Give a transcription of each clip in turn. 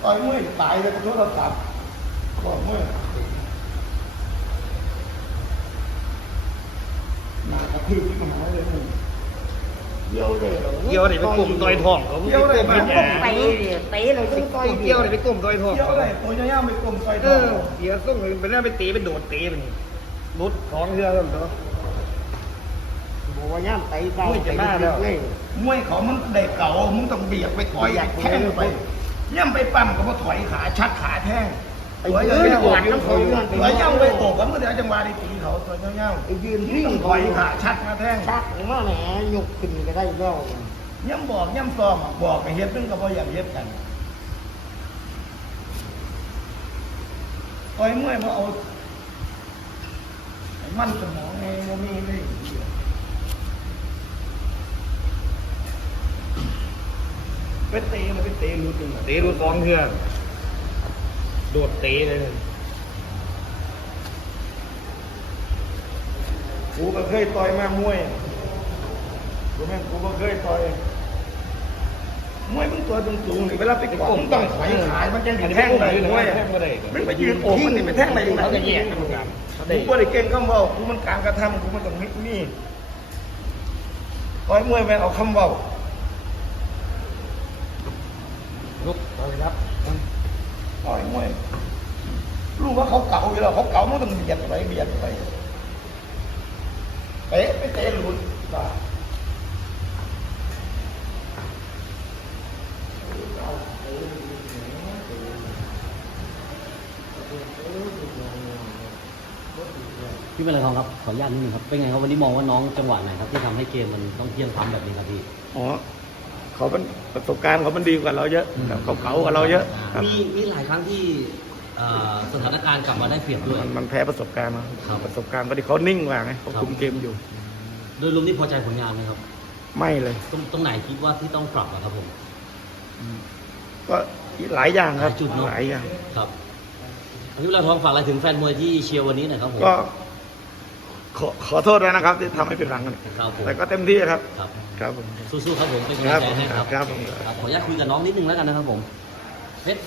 ต่อยมวยตายเลยก็โทรศัพท์บอกมวยหนากระทืบที่มหาเลยมึงเยี่ยวเลยเกี่ยวเลยไปกลุ่มต่อยทองเยี่ยวเลยมันต้องเตะเลยต้องต่อยเกี่ยวเลยไปกลุ่มต่อยทองเยี่ยวเลยตัวย่าไม่กลมต่อยเออเดี๋ยวต้องไปเล่นไปตีไปโดดตีไปนี่รุดท้องเรือแล้วเนาะบอกว่าย่ำเตะเบามวยเขามันได้เก่ามึงต้องเบียดไปต่อยแข้งไปย่ำไปปั้มก็มาถอยขาชักขาแท่งตัวย่ำตัวย่ำไปโอบมันก็เดี๋ยวจังหวะได้ตีเขาตัวย่ำไปยืนนี่ต้องถอยขาชักขาแท่งชักว่าแหมยกขึ้นก็ได้แล้วย่ำบอกย่ำซ้อมบอกไอ้เฮ็ดนึงก็บ่อยากเฮ็ดกันต่อยมวยมาเอามันสมองไงโมมีเลยไปเตะมันไปเตะรุดนึงตีรุดท้องเรือโดดตีเลยกูก็เคยต่อยมามวยรู้ไหมกูก็เคยต่อยมวยมึงตัวสูงๆนี่เวลาไปกดมึงต้องถอยขามันจะแท่งเลยมวยมันไปยืนโอบมันนี่ไปแท่งอะไรอยู่นะเขาจะแยกกันกันกูก็ได้เก่งคำเว้ากูมันการกระทำกูมันต้องมีต่อยมวยแม่งเอาคำเว้าลุกต่อยครับต่อยมวยรู้ว่าเขาเก่าอยู่แล้วเขาเก่ามันต้องเบียดไปเบียดไปเตะไปเตะหลุดป่ะพี่เป็นอะไรครับขออนุญาตนิดนึงครับเป็นไงครับวันนี้มองว่าน้องจังหวะไหนครับที่ทำให้เกมมันต้องเที่ยงพล้ำแบบนี้ครับพี่อ๋อเขาเป็นประสบการณ์เขามันดีกว่าเราเยอะเขาเก่ากว่าเราเยอะครับมีหลายครั้งที่สถานการณ์กลับมาได้เปรียบด้วยมันแพ้ประสบการณ์มาครับประสบการณ์พอดีเขานิ่งกว่าไงเขาคุมเกมอยู่โดยรวมนี่พอใจผลงานไหมครับไม่เลยตรงไหนคิดว่าที่ต้องปรับอะครับผมก็หลายอย่างครับหลายจุดเนอะหลายอย่างครับพี่เราทองฝากอะไรถึงแฟนมวยที่เชียร์วันนี้หน่อยครับผมก็ขอโทษด้วยนะครับที่ทำให้เป็นหลังกันครับผมแต่ก็เต็มที่ครับครับครับผมสู้ๆครับผมเป็นกำลังใจให้ครับครับผมครับขออนุญาตคุยกับน้องนิดนึงแล้วกันนะครับผมเพชร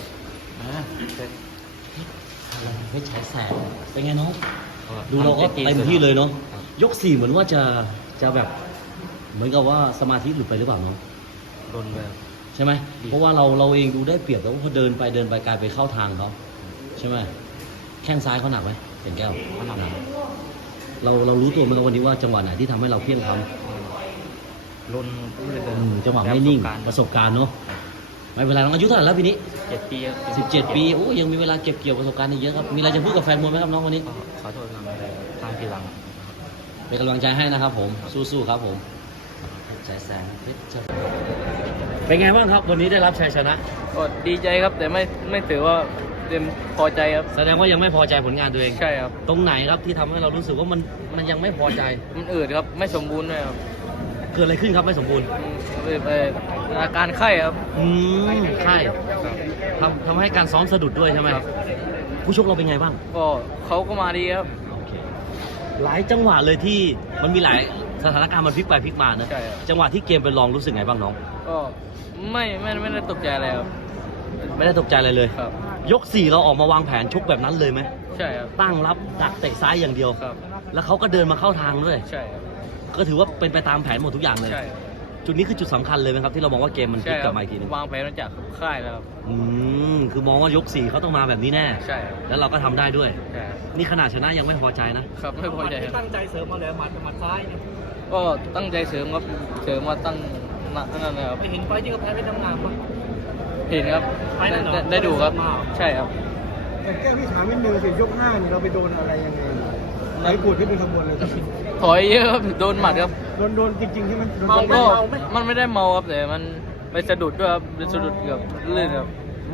เพชรฉายแสงเป็นไงน้องดูเราก็เต็มที่เลยเนาะยก4เหมือนว่าจะแบบเหมือนกับว่าสมาธิหลุดไปหรือเปล่าน้องโดนแบบใช่ไหมเพราะว่าเราเองดูได้เปรียบแล้วพอเดินไปกลายไปเข้าทางเขาใช่ไหมแข้งซ้ายเขาหนักไหมเป็นแก้วเขาหนักเรารู้ตัวไหมครับวันนี้ว่าจังหวะไหนที่ทำให้เราเพี้ยงเขาลนจังหวะไม่นิ่งประสบการณ์เนาะไม่เป็นไรน้องอายุเท่าไหร่แล้วปีนี้ 7 ปีครับ 17 ปีโอ้ยังมีเวลาเก็บเกี่ยวประสบการณ์อีกเยอะครับมีอะไรจะพูดกับแฟนมวยไหมครับน้องวันนี้ขอโทษครับทางทีหลังเป็นกำลังใจให้นะครับผมสู้ๆครับผมแสงเป็นไงบ้างครับวันนี้ได้รับชัยชนะก็ดีใจครับแต่ไม่ถือว่าเต็มพอใจครับแสดงว่ายังไม่พอใจผลงานตัวเองใช่ครับตรงไหนครับที่ทำให้เรารู้สึกว่ามันยังไม่พอใจมันอืดครับไม่สมบูรณ์ด้วยครับเกิดอะไรขึ้นครับไม่สมบูรณ์อาการไข้ครับใช่ทำให้การซ้อมสะดุดด้วยใช่ไหมครับผู้ชกเราเป็นไงบ้างก็เขาก็มาดีครับโอเคหลายจังหวะเลยที่มันมีหลายสถานการณ์มันพลิกไปพลิกมานะใช่ครับจังหวะที่เกมเป็นรองรู้สึกไงบ้างน้องก็ไม่ได้ตกใจอะไรครับไม่ได้ตกใจอะไรเลยครับยก4เราออกมาวางแผนชกแบบนั้นเลยไหมใช่ครับตั้งรับดักเตะซ้ายอย่างเดียวครับแล้วเขาก็เดินมาเข้าทางด้วยใช่ครับก็ถือว่าเป็นไปตามแผนหมดทุกอย่างเลยใช่ครับจุดนี้คือจุดสำคัญเลยไหมครับที่เรามองว่าเกมมันพลิใช่กคกรัลับมาอีกทีหนึงวางแผนมาจากค่ายแล้วครับคือมองว่ายก4เขาต้องมาแบบนี้แน่ใช่ครับแล้วเราก็ทำได้ด้วยใช่ครับนี่ขนาดชนะยังไม่พอใจนะครับไม่พอใจครับตั้งใจเสริมมาเลยหมัดซ้ายก็ตั้งใจเสริมครับเสริมมาตั้งนั่นนะครับไปเห็นไฟที่เขาแพ้ไปทำงานมั้งเห็นครับไฟนั้นเหรอได้ดูครับมาใช่ครับแต่แก้วพี่ถามนิดนึงสิยก5นี่เราไปโดนอะไรยังไงไหนปวดขึ้นเป็นขบวนเลยถอยเยอะครับโดนหมัดครับโดนจริงๆที่มันมันก็มันไม่ได้เมาครับแต่มันไปสะดุดด้วยครับไปสะดุดเกือบลื่นครับ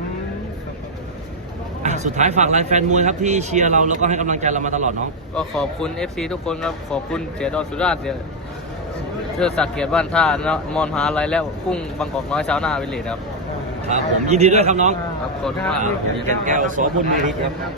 สุดท้ายฝากไลน์แฟนมวยครับที่เชียร์เราแล้วก็ให้กำลังใจเรามาตลอดน้องก็ขอบคุณ FC ทุกคนครับขอบคุณเสียดอนสุราษฎร์เชื่อศักดิ์เกียรติบ้านท่าเนาะมอนหาอะไรแล้วกุ้งบางกอกน้อยเช้าหน้าวิลเลจครับครับผมยินดีด้วยครับน้องครับขอบคุณมากแก้วสบุญมีฤทธิ์ครับ